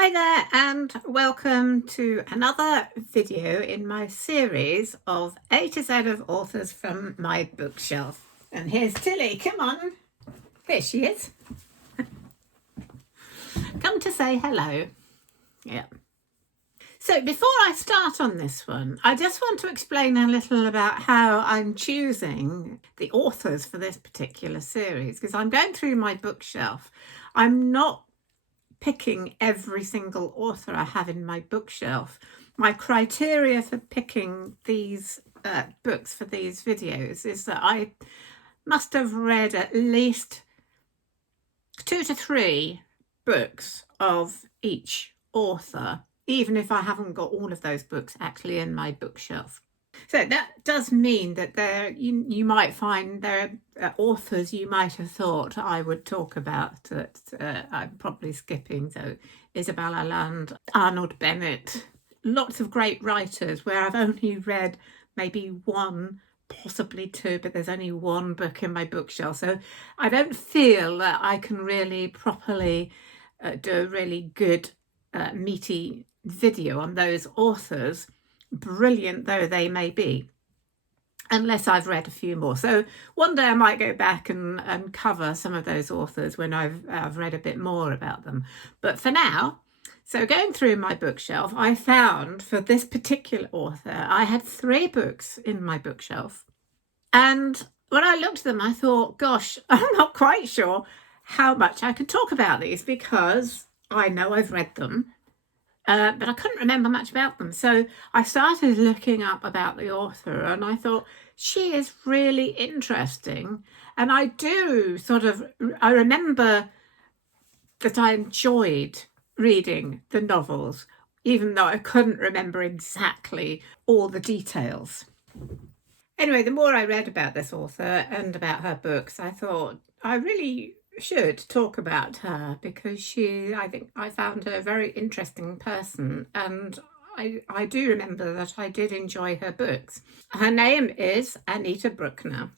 Hi there and welcome to another video in my series of A to Z of authors from my bookshelf. And here's Tilly, come on. There she is. Come to say hello. Yeah. So before I start on this one, I just want to explain a little about how I'm choosing the authors for this particular series, because I'm going through my bookshelf. I'm not picking every single author I have in my bookshelf. My criteria for picking these books for these videos is that I must have read at least 2 to 3 books of each author, even if I haven't got all of those books actually in my bookshelf. So that does mean that you might find there are authors you might have thought I would talk about that I'm probably skipping. So Isabella Land, Arnold Bennett, lots of great writers where I've only read maybe one, possibly two, but there's only one book in my bookshelf. So I don't feel that I can really properly do a really good meaty video on those authors, brilliant though they may be, unless I've read a few more. So one day I might go back and cover some of those authors when I've read a bit more about them. But for now, so going through my bookshelf, I found for this particular author, I had 3 books in my bookshelf. And when I looked at them, I thought, gosh, I'm not quite sure how much I could talk about these because I know I've read them. But I couldn't remember much about them. So I started looking up about the author and I thought, she is really interesting. And I remember that I enjoyed reading the novels, even though I couldn't remember exactly all the details. Anyway, the more I read about this author and about her books, I thought I really should talk about her because I think I found her a very interesting person, and I do remember that I did enjoy her books. Her name is Anita Brookner,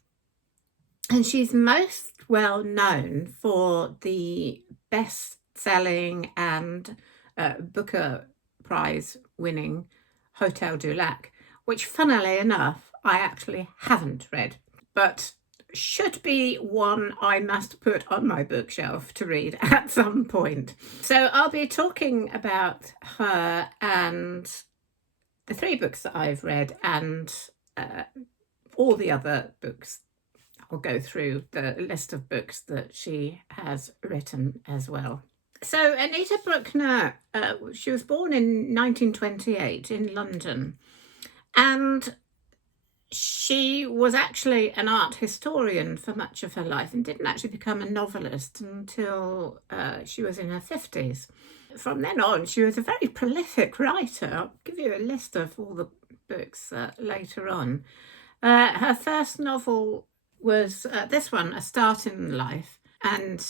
and she's most well known for the best-selling and Booker Prize winning Hotel du Lac, which funnily enough I actually haven't read, but should be one I must put on my bookshelf to read at some point. So I'll be talking about her and the 3 books that I've read and all the other books. I'll go through the list of books that she has written as well. So Anita Brookner, she was born in 1928 in London, and she was actually an art historian for much of her life and didn't actually become a novelist until she was in her 50s. From then on, she was a very prolific writer. I'll give you a list of all the books later on. Her first novel was this one, A Start in Life. And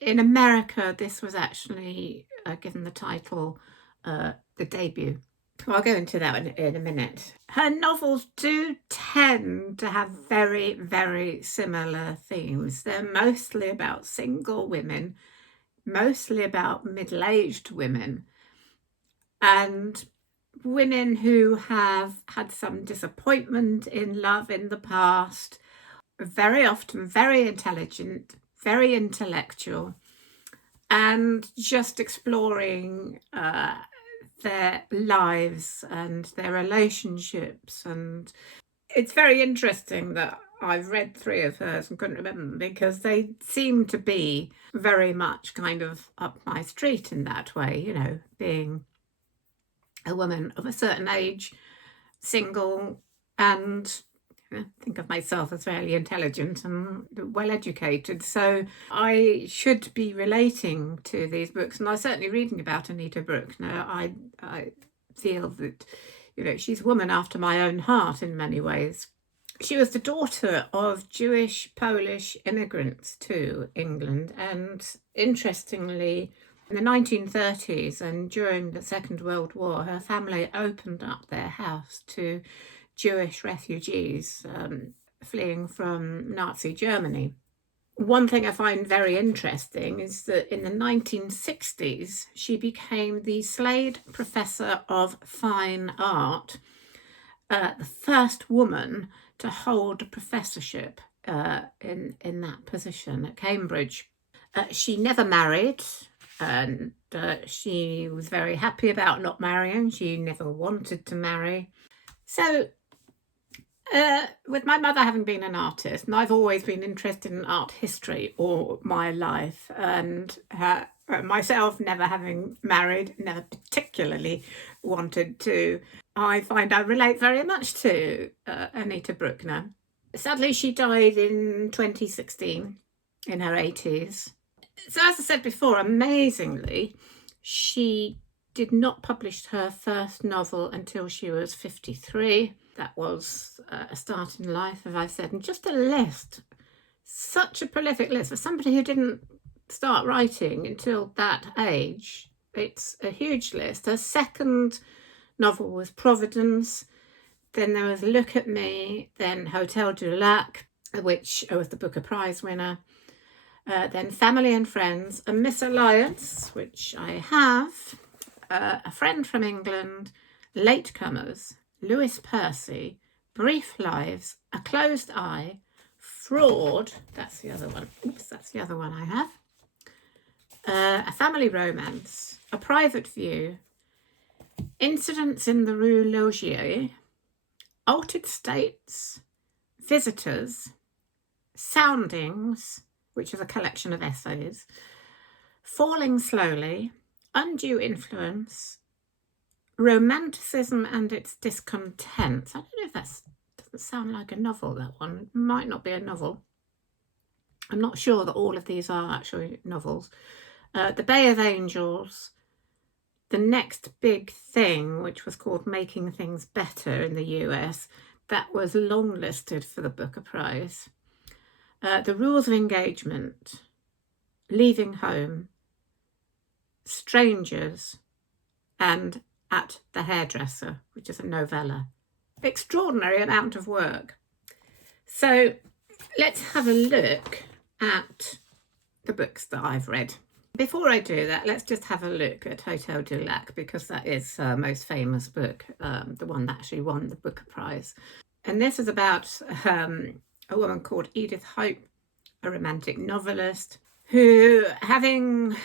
in America, this was actually given the title The Debut. Well, I'll go into that in a minute. Her novels do tend to have very, very similar themes. They're mostly about single women, mostly about middle-aged women, and women who have had some disappointment in love in the past, very often very intelligent, very intellectual, and just exploring their lives and their relationships. And it's very interesting that I've read 3 of hers and couldn't remember them because they seem to be very much kind of up my street in that way, you know, being a woman of a certain age, single, and I think of myself as fairly intelligent and well educated, so I should be relating to these books. And I'm certainly reading about Anita Brookner. I feel that, you know, she's a woman after my own heart in many ways. She was the daughter of Jewish Polish immigrants to England, and interestingly, in the 1930s and during the Second World War, her family opened up their house to Jewish refugees fleeing from Nazi Germany. One thing I find very interesting is that in the 1960s, she became the Slade Professor of Fine Art, the first woman to hold a professorship in that position at Cambridge. She never married, and she was very happy about not marrying. She never wanted to marry. So with my mother having been an artist, and I've always been interested in art history all my life, and myself never having married, never particularly wanted to, I find I relate very much to Anita Brookner. Sadly, she died in 2016 in her 80s. So as I said before, amazingly, she did not publish her first novel until she was 53. That was a start in life, as I said, and just a list, such a prolific list for somebody who didn't start writing until that age. It's a huge list. Her second novel was Providence, then there was Look at Me, then Hotel du Lac, which was the Booker Prize winner, then Family and Friends, A Misalliance, which I have, A Friend from England, Latecomers, Lewis Percy, Brief Lives, A Closed Eye, Fraud, that's the other one. Oops, that's the other one I have. A Family Romance, A Private View, Incidents in the Rue Logier, Altered States, Visitors, Soundings, which is a collection of essays, Falling Slowly, Undue Influence, Romanticism and Its Discontents. I don't know if that doesn't sound like a novel, that one. It might not be a novel. I'm not sure that all of these are actually novels. The Bay of Angels, The Next Big Thing, which was called Making Things Better in the US, that was longlisted for the Booker Prize. The Rules of Engagement, Leaving Home, Strangers, and At the Hairdresser, which is a novella. Extraordinary amount of work. So let's have a look at the books that I've read. Before I do that, let's just have a look at Hotel du Lac, because that is her most famous book, the one that actually won the Booker Prize. And this is about a woman called Edith Hope, a romantic novelist, who, having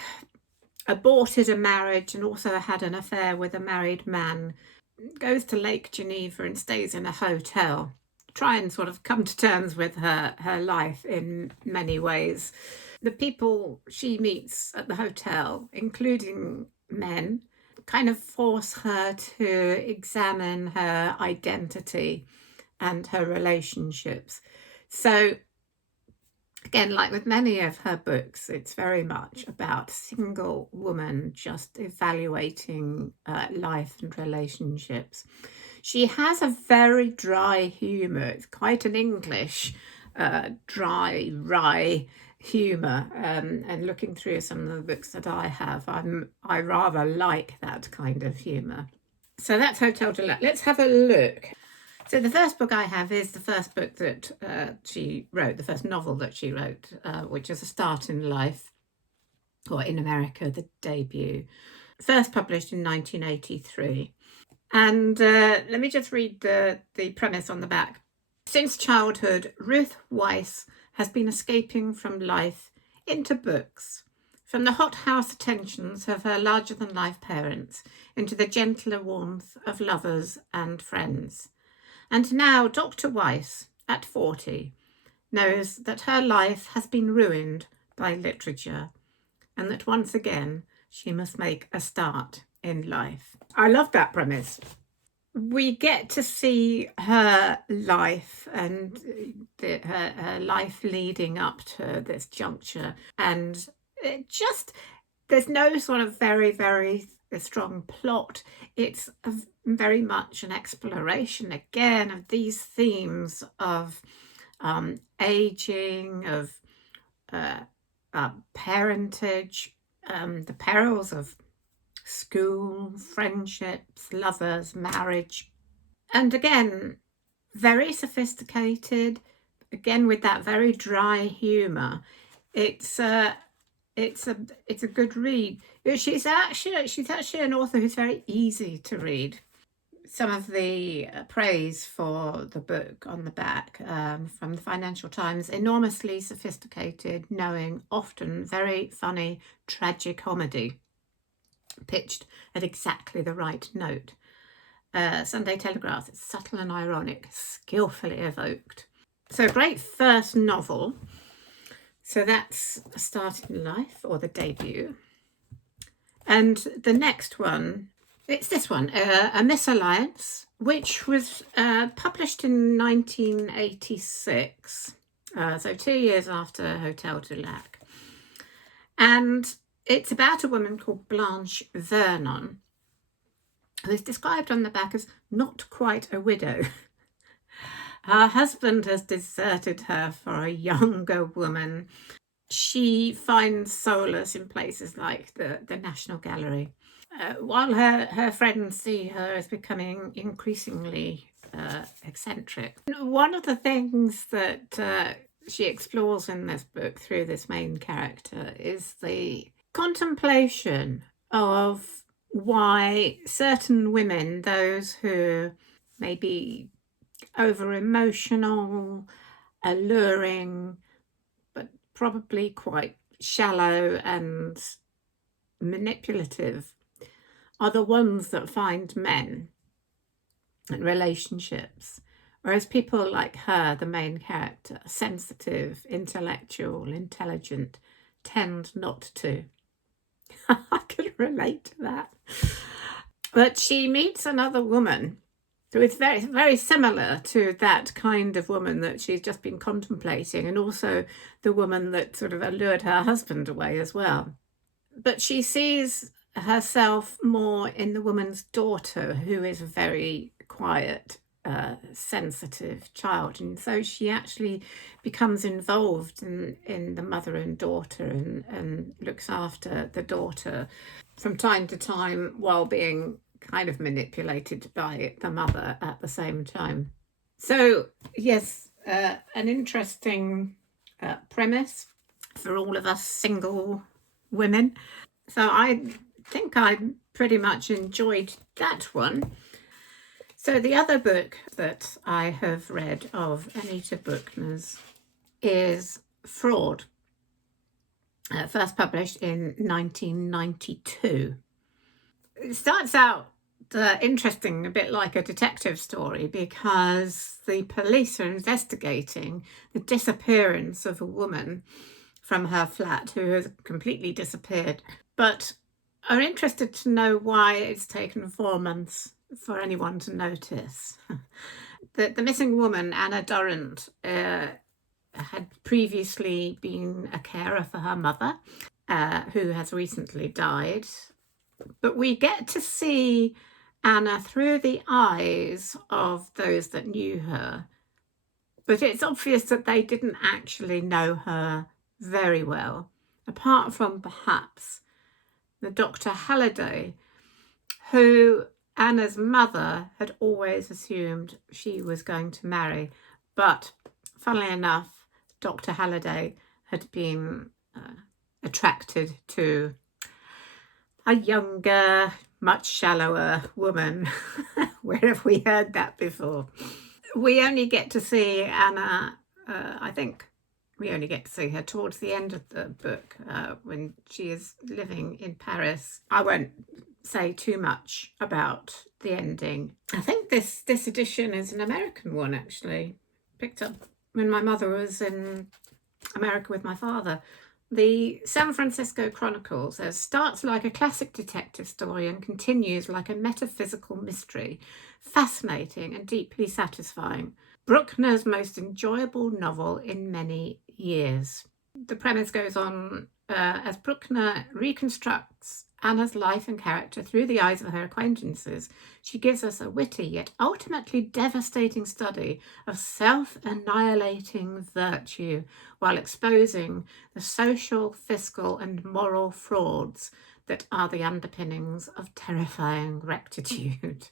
aborted a marriage and also had an affair with a married man, goes to Lake Geneva and stays in a hotel, try and sort of come to terms with her life in many ways. The people she meets at the hotel, including men, kind of force her to examine her identity and her relationships. So again, like with many of her books, it's very much about a single woman just evaluating life and relationships. She has a very dry humour. It's quite an English, dry, wry humour. And looking through some of the books that I have, I rather like that kind of humour. So that's Hotel du Lac. Let's have a look. So the first book I have is the first book that she wrote, the first novel that she wrote, which is A Start in Life, or in America, the debut, first published in 1983. And let me just read the premise on the back. Since childhood, Ruth Weiss has been escaping from life into books, from the hothouse attentions of her larger-than-life parents into the gentler warmth of lovers and friends. And now Dr. Weiss, at 40, knows that her life has been ruined by literature, and that once again she must make a start in life. I love that premise. We get to see her life and her life leading up to this juncture, and there's no sort of very, very strong plot. It's very much an exploration again of these themes of aging, of parentage, the perils of school, friendships, lovers, marriage. And again, very sophisticated, again with that very dry humour. It's it's a good read. She's actually an author who's very easy to read. Some of the praise for the book on the back from the Financial Times: enormously sophisticated, knowing, often very funny, tragic comedy, pitched at exactly the right note. Sunday Telegraph: it's subtle and ironic, skillfully evoked. So, a great first novel. So that's A Start in Life, or the debut. And the next one, it's this one, A Misalliance, which was published in 1986, so 2 years after Hotel du Lac. And it's about a woman called Blanche Vernon, who is described on the back as not quite a widow. Her husband has deserted her for a younger woman. She finds solace in places like the National Gallery, while her friends see her as becoming increasingly eccentric. One of the things that she explores in this book through this main character is the contemplation of why certain women, those who may be over emotional, alluring, but probably quite shallow and manipulative, are the ones that find men and relationships, whereas people like her, the main character, sensitive, intellectual, intelligent, tend not to. I can relate to that. But she meets another woman who is very, very similar to that kind of woman that she's just been contemplating, and also the woman that sort of allured her husband away as well. But she sees herself more in the woman's daughter, who is a very quiet, sensitive child. And so she actually becomes involved in the mother and daughter, and looks after the daughter from time to time, while being kind of manipulated by the mother at the same time. So, yes, an interesting premise for all of us single women. So I think I pretty much enjoyed that one. So the other book that I have read of Anita Brookner's is Fraud, first published in 1992. It starts out interesting, a bit like a detective story, because the police are investigating the disappearance of a woman from her flat who has completely disappeared, but are interested to know why it's taken 4 months for anyone to notice. The missing woman, Anna Durrant, had previously been a carer for her mother, who has recently died. But we get to see Anna through the eyes of those that knew her. But it's obvious that they didn't actually know her very well, apart from perhaps the Dr. Halliday, who Anna's mother had always assumed she was going to marry. But funnily enough, Dr. Halliday had been attracted to a younger, much shallower woman. Where have we heard that before? We only get to see Anna, I think we only get to see her towards the end of the book, when she is living in Paris. I won't say too much about the ending. I think this edition is an American one, actually. Picked up when my mother was in America with my father. The San Francisco Chronicle says, starts like a classic detective story and continues like a metaphysical mystery, fascinating and deeply satisfying. Brookner's most enjoyable novel in many years. The premise goes on as Brookner reconstructs Anna's life and character through the eyes of her acquaintances. She gives us a witty yet ultimately devastating study of self-annihilating virtue, while exposing the social, fiscal and moral frauds that are the underpinnings of terrifying rectitude.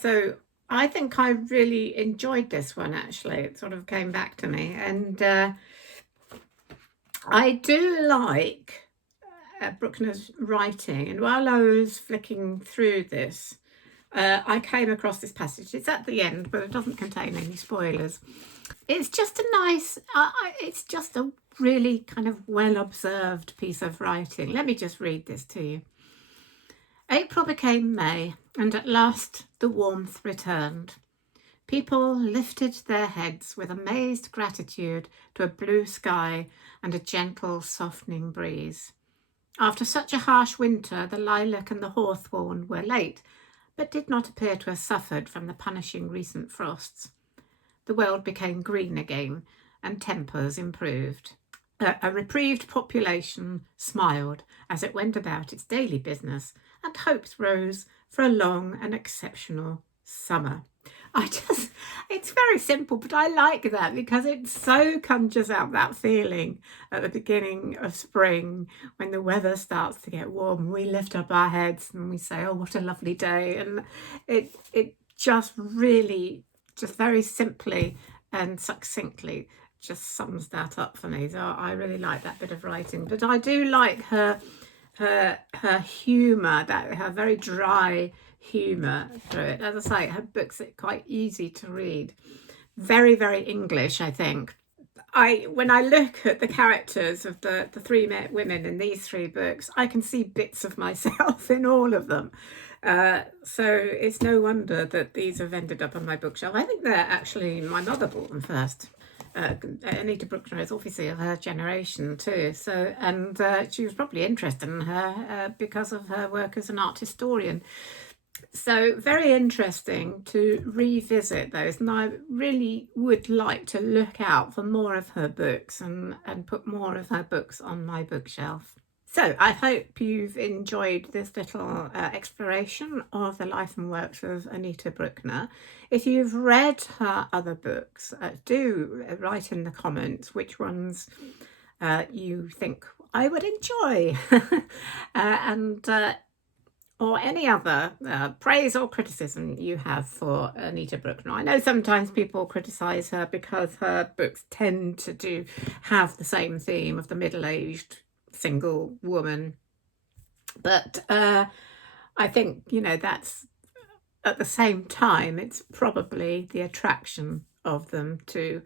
So I think I really enjoyed this one, actually. It sort of came back to me, and I do like Brookner's writing, and while I was flicking through this, I came across this passage. It's at the end, but it doesn't contain any spoilers. It's just a nice, it's just a really kind of well-observed piece of writing. Let me just read this to you. April became May, and at last the warmth returned. People lifted their heads with amazed gratitude to a blue sky and a gentle, softening breeze. After such a harsh winter, the lilac and the hawthorn were late, but did not appear to have suffered from the punishing recent frosts. The world became green again, and tempers improved. A reprieved population smiled as it went about its daily business, and hopes rose for a long and exceptional summer. It's very simple, but I like that because it so conjures up that feeling at the beginning of spring when the weather starts to get warm. We lift up our heads and we say, oh, what a lovely day. And it just really, just very simply and succinctly just sums that up for me. So I really like that bit of writing. But I do like her humour, that her very dry humour through it. As I say, her books are quite easy to read. Very, very English, I think. When I look at the characters of the three women in these three books, I can see bits of myself in all of them. So it's no wonder that these have ended up on my bookshelf. I think they're actually, my mother bought them first. Anita Brookner is obviously of her generation too, so and she was probably interested in her because of her work as an art historian. So very interesting to revisit those, and I really would like to look out for more of her books and put more of her books on my bookshelf. So I hope you've enjoyed this little exploration of the life and works of Anita Brookner. If you've read her other books, do write in the comments which ones you think I would enjoy and or any other praise or criticism you have for Anita Brookner. I know sometimes people criticise her because her books tend to have the same theme of the middle-aged single woman, but I think, you know, that's at the same time it's probably the attraction of them to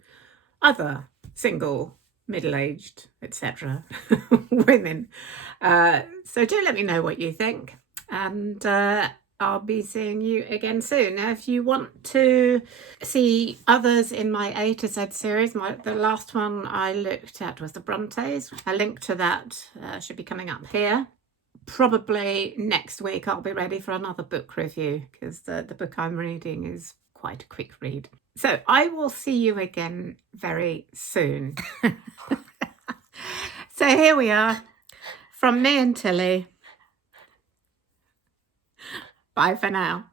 other single, middle-aged, etc. women. So do let me know what you think, and I'll be seeing you again soon. Now, if you want to see others in my A to Z series, the last one I looked at was the Brontes. A link to that should be coming up here. Probably next week I'll be ready for another book review because the book I'm reading is quite a quick read. So I will see you again very soon. So here we are, from me and Tilly. Bye for now.